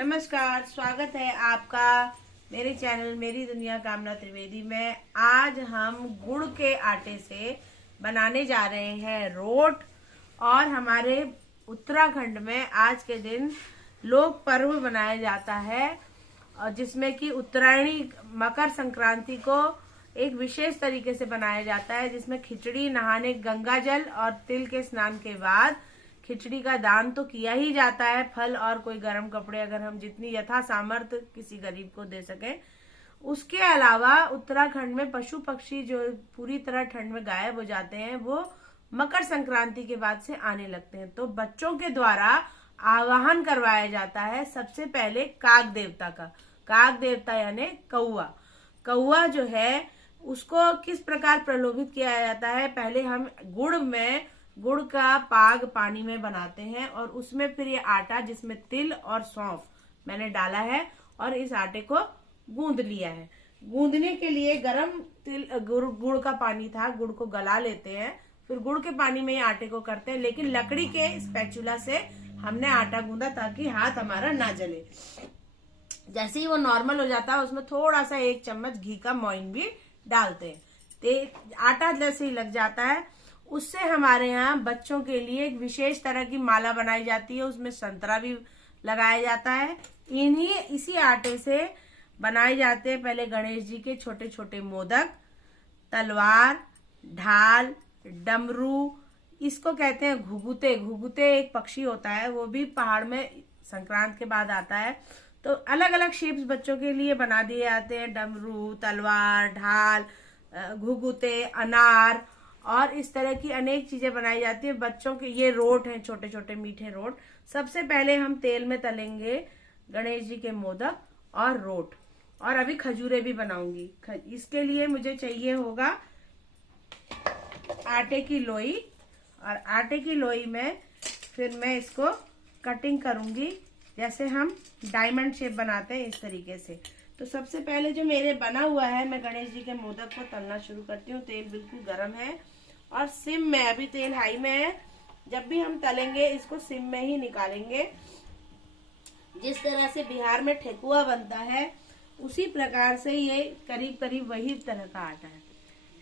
नमस्कार, स्वागत है आपका मेरे चैनल मेरी दुनिया कामना त्रिवेदी में। आज हम गुड़ के आटे से बनाने जा रहे हैं रोट। और हमारे उत्तराखंड में आज के दिन लोक पर्व मनाया जाता है, और जिसमें कि उत्तरायणी मकर संक्रांति को एक विशेष तरीके से बनाया जाता है, जिसमें खिचड़ी, नहाने, गंगा जल और तिल के स्नान के बाद खिचड़ी का दान तो किया ही जाता है। फल और कोई गर्म कपड़े अगर हम जितनी यथा सामर्थ्य किसी गरीब को दे सके। उसके अलावा उत्तराखंड में पशु पक्षी जो पूरी तरह ठंड में गायब हो जाते हैं, वो मकर संक्रांति के बाद से आने लगते हैं। तो बच्चों के द्वारा आवाहन करवाया जाता है सबसे पहले काक देवता का। काक देवता यानी कौआ। कौआ जो है उसको किस प्रकार प्रलोभित किया जाता है, पहले हम गुड़ का पाग पानी में बनाते हैं और उसमें फिर ये आटा जिसमें तिल और सौंफ मैंने डाला है और इस आटे को गूंद लिया है। गूंदने के लिए गरम गुड़ का पानी था, गुड़ को गला लेते हैं, फिर गुड़ के पानी में ये आटे को करते हैं, लेकिन लकड़ी के स्पैचुला से हमने आटा गूंदा ताकि हाथ हमारा ना जले। जैसे ही वो नॉर्मल हो जाता है उसमें थोड़ा सा 1 चम्मच घी का मोइन भी डालते हैं। आटा जैसे ही लग जाता है उससे हमारे यहाँ बच्चों के लिए एक विशेष तरह की माला बनाई जाती है, उसमें संतरा भी लगाया जाता है। इसी आटे से बनाए जाते हैं पहले गणेश जी के छोटे छोटे मोदक, तलवार, ढाल, डमरू, इसको कहते हैं घुघुते। घुघुते एक पक्षी होता है, वो भी पहाड़ में संक्रांत के बाद आता है। तो अलग अलग शेप्स बच्चों के लिए बना दिए जाते हैं, डमरू, तलवार, ढाल, घुघुते, अनार और इस तरह की अनेक चीजें बनाई जाती है बच्चों के। ये रोट हैं, छोटे छोटे मीठे रोट। सबसे पहले हम तेल में तलेंगे गणेश जी के मोदक और रोट, और अभी खजूरें भी बनाऊंगी। इसके लिए मुझे चाहिए होगा आटे की लोई, और आटे की लोई में फिर मैं इसको कटिंग करूंगी जैसे हम डायमंड शेप बनाते हैं, इस तरीके से। तो सबसे पहले जो मेरे बना हुआ है, मैं गणेश जी के मोदक को तलना शुरू करती हूँ। तेल बिल्कुल गर्म है और सिम में, अभी तेल हाई में है। जब भी हम तलेंगे इसको सिम में ही निकालेंगे। जिस तरह से बिहार में ठेकुआ बनता है उसी प्रकार से ये करीब करीब वही तरह का आटा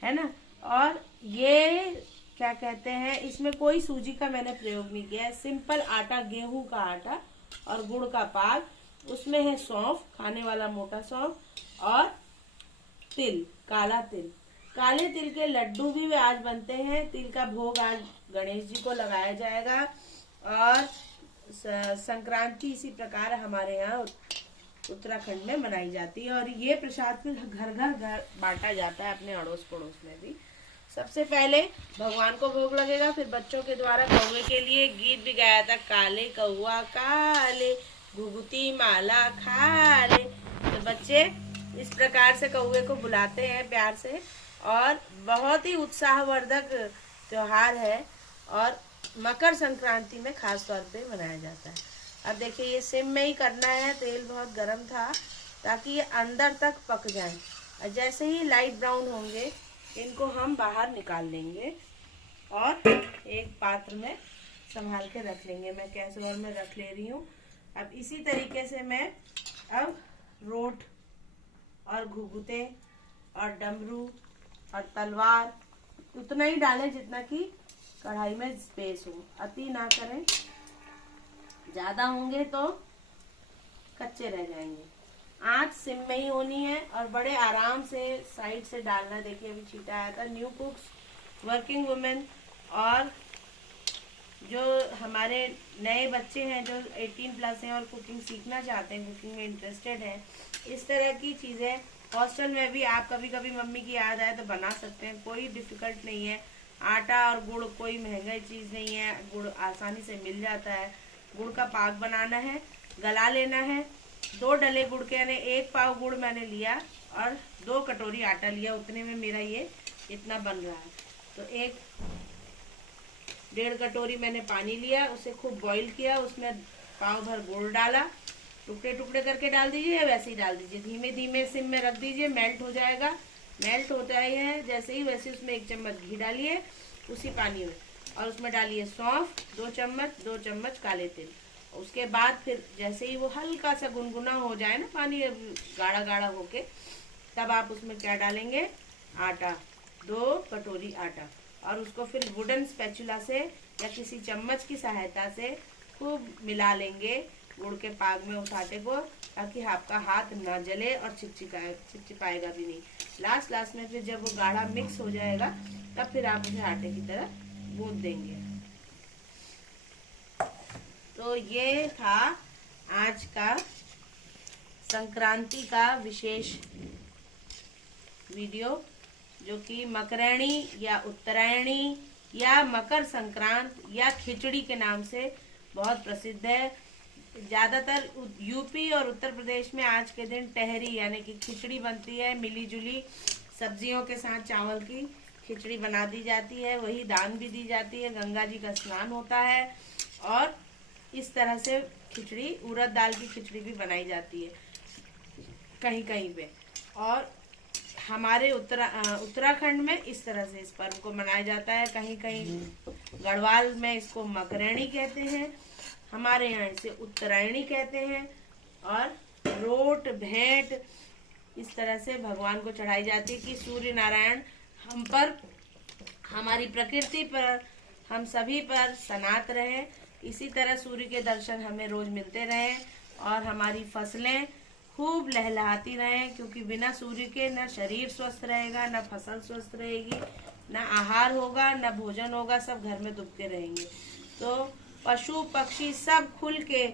है ना। और ये क्या कहते हैं, इसमें कोई सूजी का मैंने प्रयोग नहीं किया है। सिंपल आटा, गेहूं का आटा और गुड़ का पाग, उसमें है सौंफ, खाने वाला मोटा सौंफ, और तिल, काला तिल। काले तिल के लड्डू भी आज बनते हैं। तिल का भोग आज गणेश जी को लगाया जाएगा। और संक्रांति इसी प्रकार हमारे यहाँ उत्तराखंड में मनाई जाती है, और ये प्रसाद फिर घर घर बांटा जाता है अपने अड़ोस पड़ोस में भी। सबसे पहले भगवान को भोग लगेगा, फिर बच्चों के द्वारा कौवे के लिए गीत भी गाया था, काले कौआ काले घुघुती माला खा ले। तो बच्चे इस प्रकार से कौवे को बुलाते हैं प्यार से, और बहुत ही उत्साहवर्धक त्योहार है और मकर संक्रांति में खास तौर पे मनाया जाता है। अब देखिए ये सिम में ही करना है, तेल बहुत गर्म था ताकि ये अंदर तक पक जाए। और जैसे ही लाइट ब्राउन होंगे इनको हम बाहर निकाल लेंगे और एक पात्र में संभाल के रख लेंगे। मैं कैसरोल में रख ले रही हूँ। अब इसी तरीके से मैं अब रोट और घुघुते और डमरू और तलवार उतना ही डालें जितना कि कढ़ाई में स्पेस हो, अति ना करें, ज्यादा होंगे तो कच्चे रह जाएंगे। आंच सिम में ही होनी है और बड़े आराम से साइड से डालना। देखिए अभी छीटा आया था। न्यू कुक्स, वर्किंग वुमेन और जो हमारे नए बच्चे हैं जो 18+ हैं और कुकिंग सीखना चाहते हैं, कुकिंग में इंटरेस्टेड हैं, इस तरह की चीज़ें हॉस्टल में भी आप कभी कभी मम्मी की याद आए तो बना सकते हैं। कोई डिफिकल्ट नहीं है। आटा और गुड़ कोई महंगी चीज़ नहीं है, गुड़ आसानी से मिल जाता है। गुड़ का पाक बनाना है, गला लेना है। 2 डले गुड़ के, यानी 1 पाव गुड़ मैंने लिया और 2 कटोरी आटा लिया, उतने में मेरा ये इतना बन रहा है। तो 1.5 कटोरी मैंने पानी लिया, उसे खूब बॉईल किया, उसमें पाव भर गुड़ डाला, टुकड़े टुकड़े करके डाल दीजिए, वैसे ही डाल दीजिए। धीमे धीमे सिम में रख दीजिए, मेल्ट हो जाएगा। मेल्ट होता ही है जैसे ही, वैसे उसमें 1 चम्मच घी डालिए उसी पानी में, और उसमें डालिए सौंफ 2 चम्मच, 2 चम्मच काले तिल, उसके बाद फिर जैसे ही वो हल्का सा गुनगुना हो जाए ना, पानी गाढ़ा गाढ़ा होके, तब आप उसमें क्या डालेंगे, आटा, 2 कटोरी आटा, और उसको फिर वुडन स्पैचुला से या किसी चम्मच की सहायता से खूब मिला लेंगे गुड़ के पाग में उस आटे को, ताकि आपका हाथ ना जले और चिपचिपाएगा भी नहीं। लास्ट में फिर जब वो गाढ़ा मिक्स हो जाएगा, तब फिर आप उसे आटे की तरह गूंथ देंगे। तो ये था आज का संक्रांति का विशेष वीडियो, जो कि मकरैणी या उत्तरायणी या मकर संक्रांत या खिचड़ी के नाम से बहुत प्रसिद्ध है। ज़्यादातर यूपी और उत्तर प्रदेश में आज के दिन टहरी यानी कि खिचड़ी बनती है, मिली जुली सब्जियों के साथ चावल की खिचड़ी बना दी जाती है, वही दान भी दी जाती है, गंगा जी का स्नान होता है, और इस तरह से खिचड़ी, उड़द दाल की खिचड़ी भी बनाई जाती है कहीं कहीं पे। और हमारे उत्तराखंड में इस तरह से इस पर्व को मनाया जाता है। कहीं कहीं गढ़वाल में इसको मकरैणी कहते हैं, हमारे यहाँ इसे उत्तरायणी कहते हैं। और रोट भेंट इस तरह से भगवान को चढ़ाई जाती है कि सूर्य नारायण हम पर, हमारी प्रकृति पर, हम सभी पर सनात रहे। इसी तरह सूर्य के दर्शन हमें रोज मिलते रहे और हमारी फसलें खूब लहलहाती रहें, क्योंकि बिना सूर्य के न शरीर स्वस्थ रहेगा, न फसल स्वस्थ रहेगी, न आहार होगा, न भोजन होगा, सब घर में दुबके रहेंगे। तो पशु पक्षी सब खुल के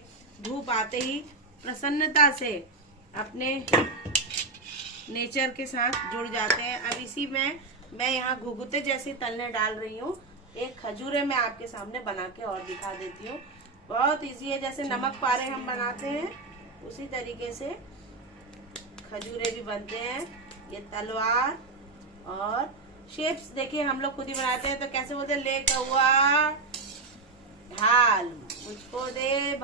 धूप आते ही प्रसन्नता से अपने नेचर के साथ जुड़ जाते हैं। अब इसी में मैं यहाँ घुघुते जैसे तलने डाल रही हूँ। एक खजूरे मैं आपके सामने बना के और दिखा देती हूँ। बहुत इजी है, जैसे नमक पारे हम बनाते हैं उसी तरीके से खजूरे भी बनते हैं। ये तलवार और शेप्स देखिए हम लोग खुद ही बनाते हैं, तो कैसे बोलते हैं, ले कौआ ढाल मुझको दे